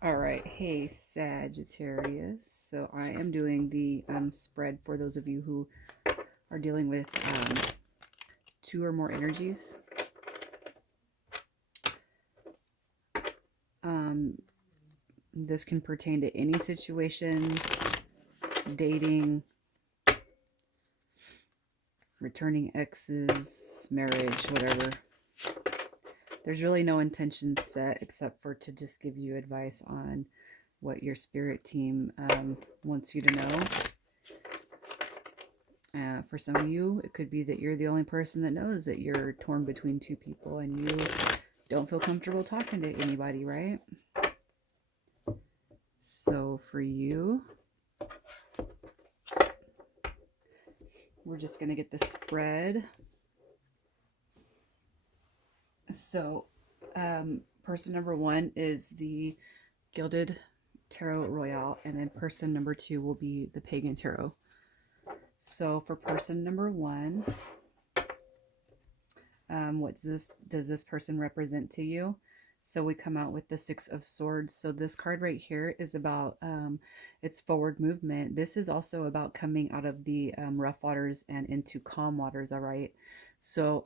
All right, hey Sagittarius. So I am doing the spread for those of you who are dealing with two or more energies. This can pertain to any situation, dating, returning exes, marriage, whatever. There's really no intention set except for to just give you advice on what your spirit team wants you to know. For some of you, it could be that you're the only person that knows that you're torn between two people and you don't feel comfortable talking to anybody, right? So for you, we're just going to get the spread. So person number one is the Gilded Tarot Royale, and then person number two will be the Pagan Tarot. So for person number one, what does this person represent to you? So we come out with the Six of Swords. So this card right here is about it's forward movement. This is also about coming out of the rough waters and into calm waters. All right. So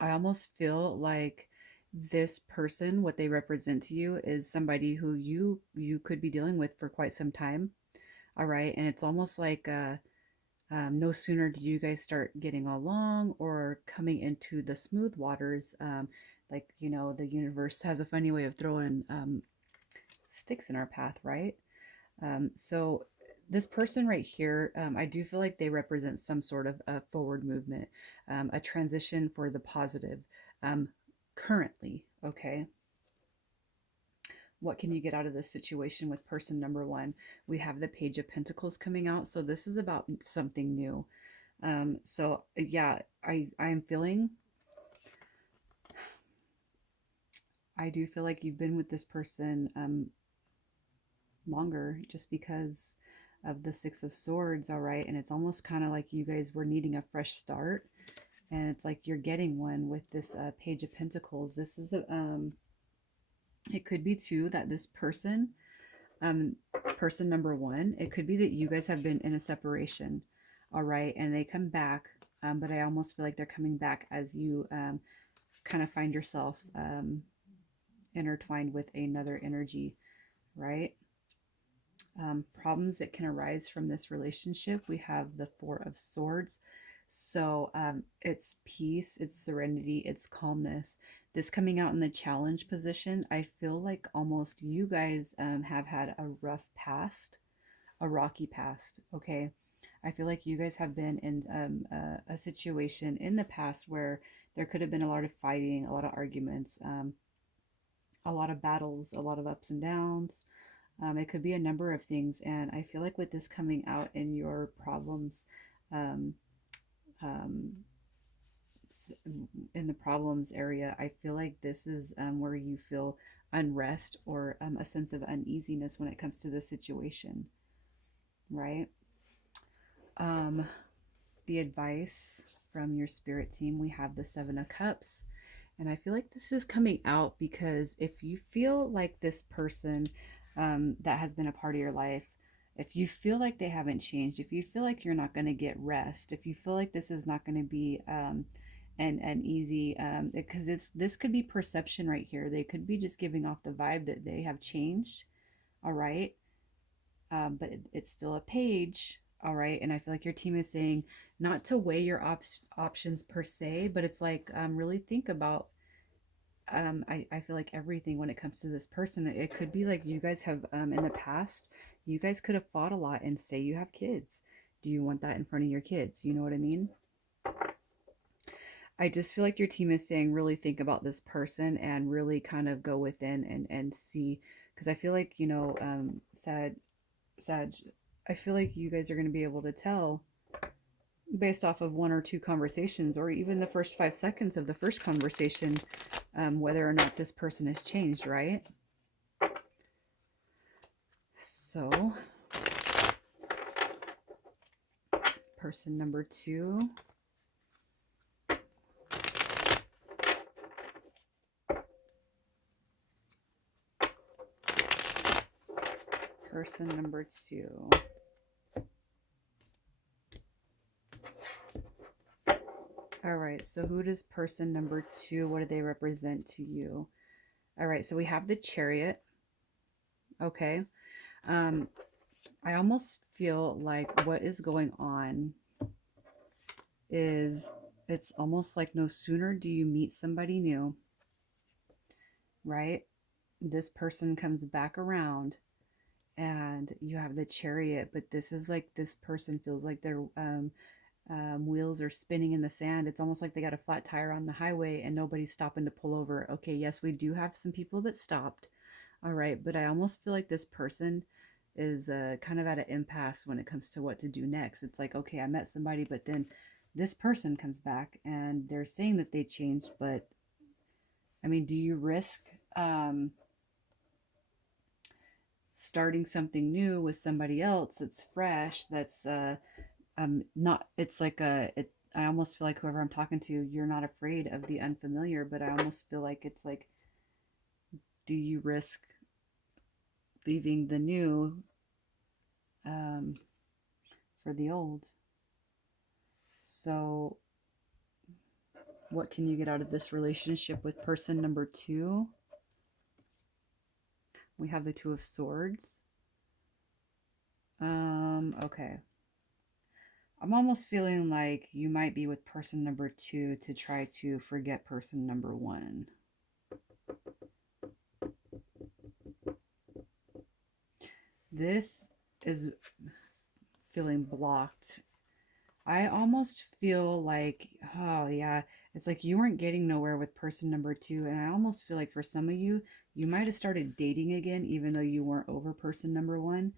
I almost feel like this person, what they represent to you, is somebody who you could be dealing with for quite some time. All right. And it's almost like no sooner do you guys start getting along or coming into the smooth waters, like, you know, the universe has a funny way of throwing sticks in our path, right? So this person right here, I do feel like they represent some sort of a forward movement, a transition for the positive currently, okay? What can you get out of this situation with person number one? We have the Page of Pentacles coming out. So this is about something new. So yeah, I'm feeling, I do feel like you've been with this person longer just because of the Six of Swords, all right? And it's almost kind of like you guys were needing a fresh start. And it's like you're getting one with this Page of Pentacles. This is a, it could be too that this person, person number one, it could be that you guys have been in a separation, all right? And they come back, but I almost feel like they're coming back as you kind of find yourself intertwined with another energy, right? Problems that can arise from this relationship. We have the Four of Swords. So it's peace, it's serenity, it's calmness. This coming out in the challenge position, I feel like almost you guys have had a rough past, a rocky past, okay? I feel like you guys have been in a situation in the past where there could have been a lot of fighting, a lot of arguments, a lot of battles, a lot of ups and downs. It could be a number of things. And I feel like with this coming out in your problems, um, um, in the problems area, I feel like this is where you feel unrest or a sense of uneasiness when it comes to the situation, right? Um, the advice from your spirit team, we have the Seven of Cups. And I feel like this is coming out because if you feel like this person that has been a part of your life, if you feel like they haven't changed, if you feel like you're not going to get rest, if you feel like this is not going to be an easy, because this could be perception right here. They could be just giving off the vibe that they have changed, all right? But it's still a page, all right? And I feel like your team is saying not to weigh your options per se, but it's like really think about I feel like everything when it comes to this person. It could be like you guys have in the past, you guys could have fought a lot, and say you have kids. Do you want that in front of your kids? You know what I mean? I just feel like your team is saying really think about this person and really kind of go within and see, because I feel like, you know, Sag, I feel like you guys are going to be able to tell based off of one or two conversations, or even the first 5 seconds of the first conversation, whether or not this person has changed, right? So, person number two. person number 2. All right, so who does person number 2, what do they represent to you? All right, so we have the Chariot. Okay. I almost feel like what is going on is it's almost like no sooner do you meet somebody new, right? This person comes back around and you have the Chariot, but this is like this person feels like their wheels are spinning in the sand. It's almost like they got a flat tire on the highway and nobody's stopping to pull over. Okay, yes, we do have some people that stopped. All right, but I almost feel like this person is kind of at an impasse when it comes to what to do next. It's like, okay, I met somebody, but then this person comes back and they're saying that they changed, but I mean, do you risk starting something new with somebody else that's fresh, that's not, it's like I almost feel like whoever I'm talking to, you're not afraid of the unfamiliar, but I almost feel like it's like, do you risk leaving the new for the old? So what can you get out of this relationship with person number 2? We have the Two of Swords. Okay. I'm almost feeling like you might be with person number 2 to try to forget person number 1. This is feeling blocked. I almost feel like, oh yeah, it's like you weren't getting nowhere with person number 2. And I almost feel like for some of you, you might have started dating again, even though you weren't over person number 1.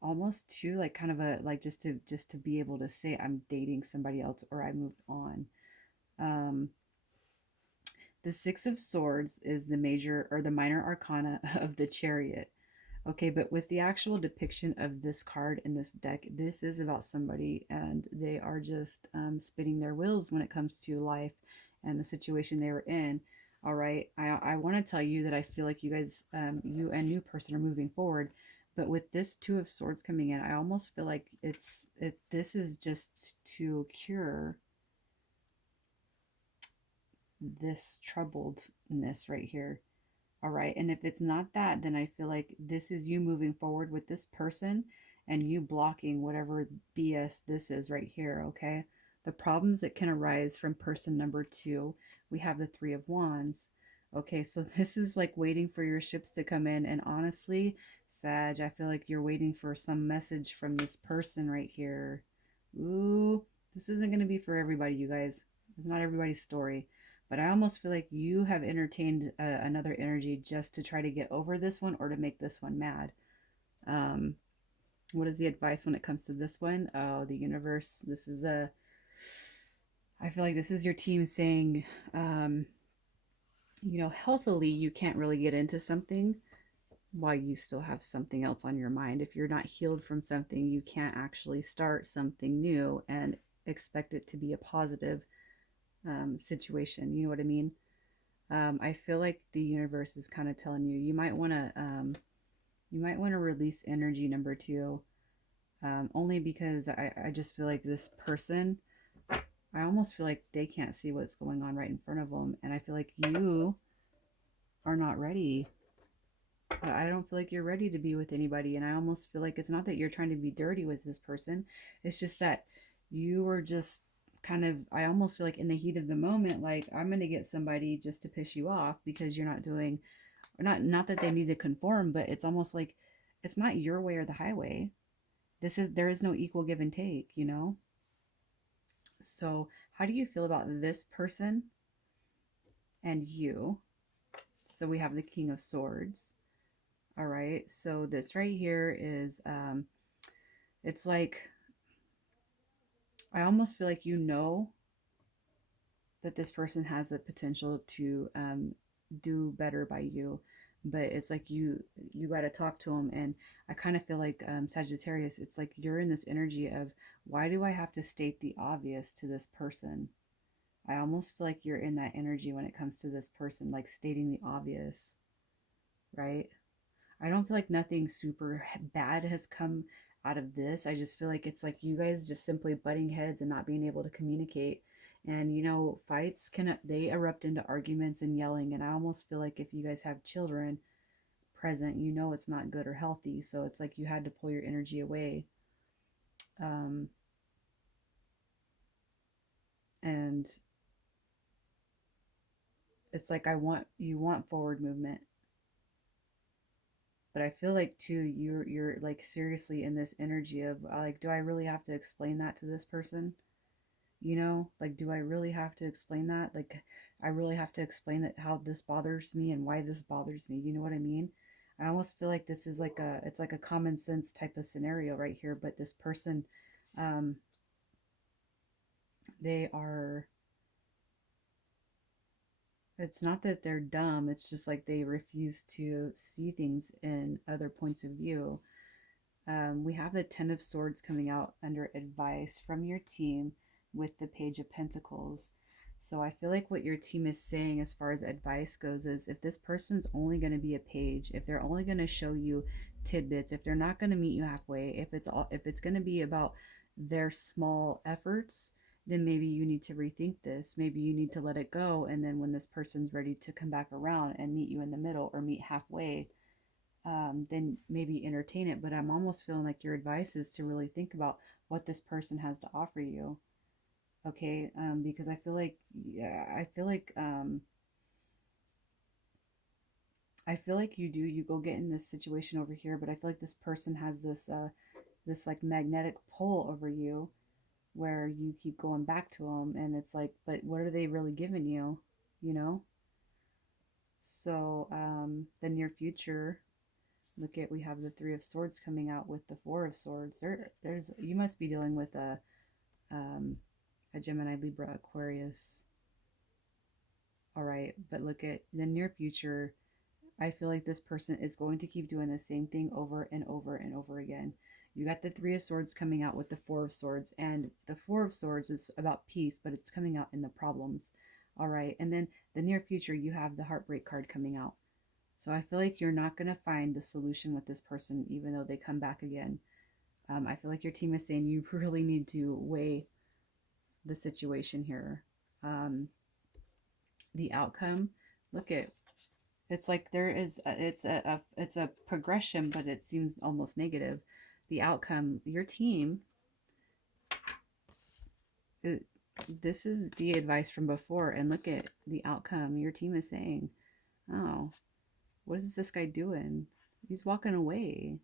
Almost too, like kind of a, like just to be able to say I'm dating somebody else or I moved on. The Six of Swords is the major or the minor arcana of the Chariot. Okay, but with the actual depiction of this card in this deck, this is about somebody and they are just spinning their wheels when it comes to life and the situation they were in. All right, I want to tell you that I feel like you guys, you and new person are moving forward, but with this Two of Swords coming in, I almost feel like this is just to cure this troubledness right here. All right. And if it's not that, then I feel like this is you moving forward with this person and you blocking whatever BS this is right here. Okay. The problems that can arise from person number 2, we have the Three of Wands. Okay. So this is like waiting for your ships to come in. And honestly, Sag, I feel like you're waiting for some message from this person right here. Ooh, this isn't going to be for everybody, you guys. It's not everybody's story. But I almost feel like you have entertained another energy just to try to get over this one or to make this one mad. What is the advice when it comes to this one? Oh, the universe. This is I feel like this is your team saying, healthily, you can't really get into something while you still have something else on your mind. If you're not healed from something, you can't actually start something new and expect it to be a positive situation. You know what I mean? I feel like the universe is kind of telling you you might want to release energy number 2, only because I just feel like this person, I almost feel like they can't see what's going on right in front of them, and I feel like you are not ready. I don't feel like you're ready to be with anybody, and I almost feel like it's not that you're trying to be dirty with this person, it's just that you were just kind of, I almost feel like in the heat of the moment, like I'm going to get somebody just to piss you off because you're not doing, or not that they need to conform, but it's almost like it's not your way or the highway. There is no equal give and take, So how do you feel about this person and you? So we have the King of Swords. All right, so this right here is it's like, I almost feel like that this person has the potential to do better by you, but it's like you got to talk to them. And I kind of feel like Sagittarius, it's like you're in this energy of, why do I have to state the obvious to this person? I almost feel like you're in that energy when it comes to this person, like stating the obvious, right? I don't feel like nothing super bad has come out of this. I just feel like it's like you guys just simply butting heads and not being able to communicate. And you know, fights can, they erupt into arguments and yelling. And I almost feel like if you guys have children present, you know it's not good or healthy. So it's like you had to pull your energy away. Um, and it's like you want forward movement, but I feel like too you're like seriously in this energy of like, do I really have to explain that to this person? You know, like, do I really have to explain that? Like, I really have to explain that how this bothers me and why this bothers me. You know what I mean? I almost feel like this is like it's like a common sense type of scenario right here. But this person, um, they are, it's not that they're dumb. It's just like they refuse to see things in other points of view. We have the Ten of Swords coming out under advice from your team with the Page of Pentacles. So I feel like what your team is saying as far as advice goes is if this person's only going to be a page, if they're only going to show you tidbits, if they're not going to meet you halfway, if it's going to be about their small efforts, then maybe you need to rethink this. Maybe you need to let it go, and then when this person's ready to come back around and meet you in the middle or meet halfway, then maybe entertain it. But I'm almost feeling like your advice is to really think about what this person has to offer you. Okay, because I feel like, yeah, I feel like you go get in this situation over here, but I feel like this person has this like magnetic pull over you where you keep going back to them, and it's like, but what are they really giving you? You know? So the near future, look at, we have the Three of Swords coming out with the Four of Swords. There's you must be dealing with a Gemini, Libra, Aquarius. All right, but look at the near future. I feel like this person is going to keep doing the same thing over and over and over again. You got the Three of Swords coming out with the Four of Swords, and the Four of Swords is about peace, but it's coming out in the problems. All right, and then the near future, you have the Heartbreak card coming out. So I feel like you're not going to find the solution with this person, even though they come back again. I feel like your team is saying you really need to weigh the situation here. The outcome, look at, it's like there is it's a progression, but it seems almost negative. The outcome, your team, it, this is the advice from before, and look at the outcome. Your team is saying, oh, what is this guy doing? He's walking away.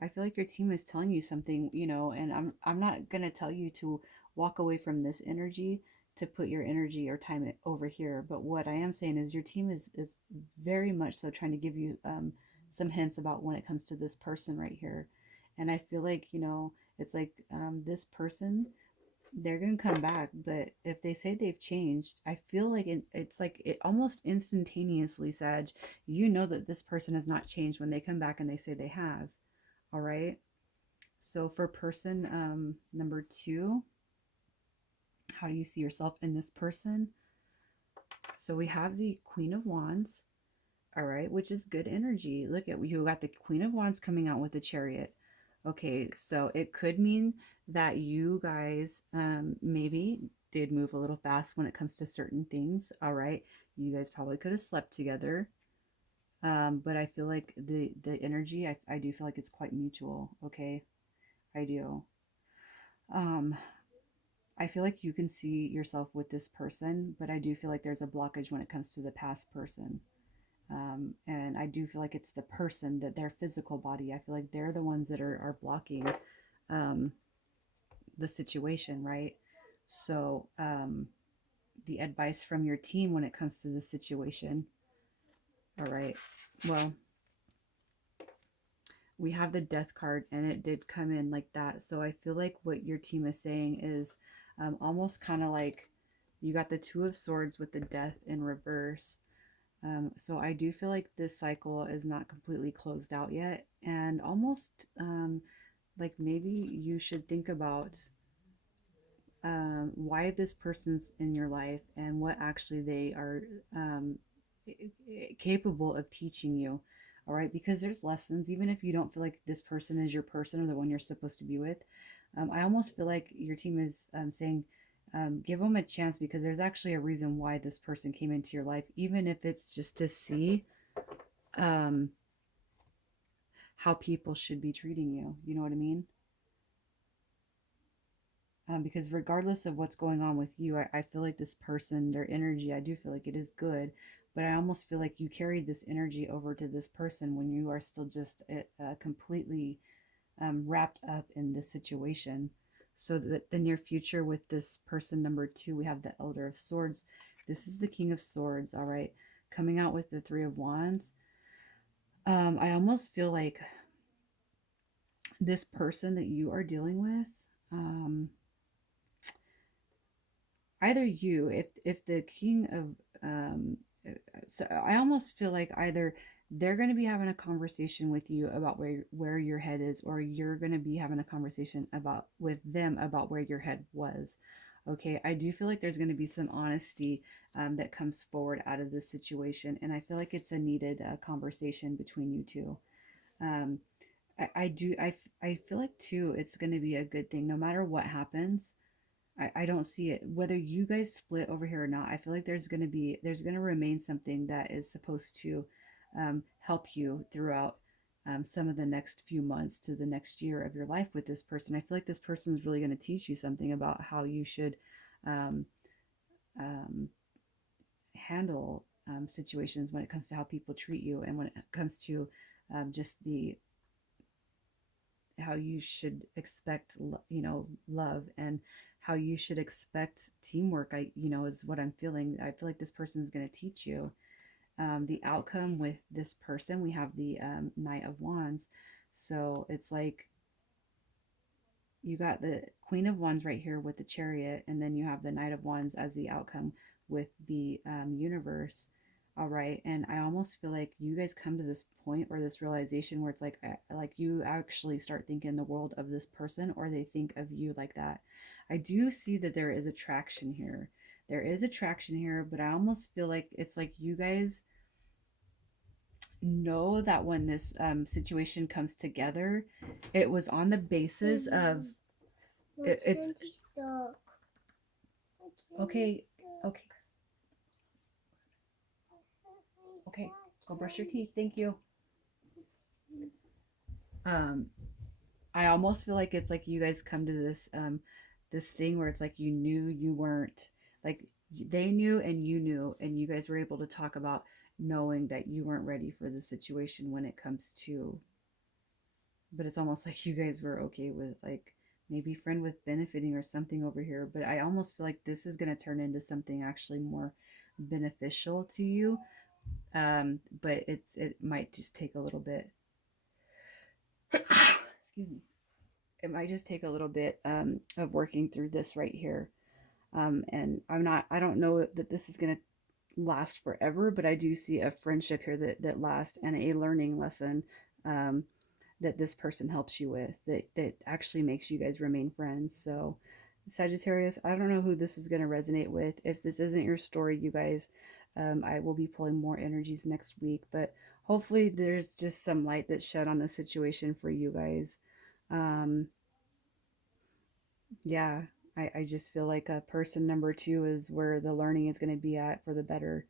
I feel like your team is telling you something, you know, and I'm not gonna tell you to walk away from this energy to put your energy or time it over here. But what I am saying is your team is very much so trying to give you some hints about when it comes to this person right here. And I feel like, you know, it's like this person, they're gonna come back, but if they say they've changed, I feel like it's like it almost instantaneously, Sag, you know that this person has not changed when they come back and they say they have. All right. So for person number two, how do you see yourself in this person? So we have the Queen of Wands, all right, which is good energy. Look at, you got the Queen of Wands coming out with the Chariot. Okay, so it could mean that you guys maybe did move a little fast when it comes to certain things. All right, you guys probably could have slept together. But I feel like the energy, I do feel like it's quite mutual. Okay, I do. Um, I feel like you can see yourself with this person, but I do feel like there's a blockage when it comes to the past person. And I do feel like it's the person, that their physical body. I feel like they're the ones that are blocking um, the situation, right? So the advice from your team when it comes to the situation. All right. Well, we have the Death card, and it did come in like that. So I feel like what your team is saying is almost kind of like you got the Two of Swords with the Death in reverse. So I do feel like this cycle is not completely closed out yet, and almost like maybe you should think about why this person's in your life and what actually they are capable of teaching you. All right, because there's lessons, even if you don't feel like this person is your person or the one you're supposed to be with. I almost feel like your team is saying, give them a chance, because there's actually a reason why this person came into your life, even if it's just to see um, how people should be treating you. You know what I mean? Because regardless of what's going on with you, I feel like this person, their energy, I do feel like it is good, but I almost feel like you carried this energy over to this person when you are still just completely wrapped up in this situation. So that the near future with this person number 2, we have the Elder of Swords. This is the King of Swords, all right, coming out with the Three of Wands. I almost feel like this person that you are dealing with, either you, if the King of so I almost feel like either they're going to be having a conversation with you about where your head is, or you're going to be having a conversation about with them about where your head was. Okay, I do feel like there's going to be some honesty that comes forward out of this situation, and I feel like it's a needed conversation between you two. um, I feel like too it's going to be a good thing no matter what happens. I don't see it whether you guys split over here or not. I feel like there's going to remain something that is supposed to help you throughout some of the next few months to the next year of your life with this person. I feel like this person is really going to teach you something about how you should um, um, handle situations when it comes to how people treat you, and when it comes to just the how you should expect love, and how you should expect teamwork. Is what I'm feeling. I feel like this person is going to teach you the outcome with this person. We have the Knight of Wands, so it's like you got the Queen of Wands right here with the Chariot, and then you have the Knight of Wands as the outcome with the universe. All right, and I almost feel like you guys come to this point or this realization where it's like you actually start thinking the world of this person, or they think of you like that. I do see that there is attraction here. There is attraction here, but I almost feel like it's like you guys know that when this situation comes together, it was on the basis of it's okay, okay, okay. Go brush your teeth. Thank you. Um, I almost feel like it's like you guys come to this thing where it's like you knew you weren't, like they knew and you knew, and you guys were able to talk about knowing that you weren't ready for the situation when it comes to, but it's almost like you guys were okay with like maybe friend with benefiting or something over here. But I almost feel like this is going to turn into something actually more beneficial to you. But it might just take a little bit. Excuse me. It might just take a little bit of working through this right here. And I don't know that this is going to last forever, but I do see a friendship here that lasts, and a learning lesson that this person helps you with, that actually makes you guys remain friends. So Sagittarius, I don't know who this is going to resonate with. If this isn't your story, you guys, I will be pulling more energies next week, but hopefully there's just some light that's shed on the situation for you guys. um yeah, I just feel like a person number 2 is where the learning is going to be at for the better.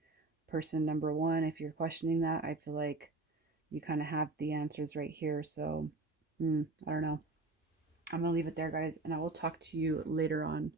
Person number 1, if you're questioning that, I feel like you kind of have the answers right here. So I don't know. I'm gonna leave it there, guys, and I will talk to you later on.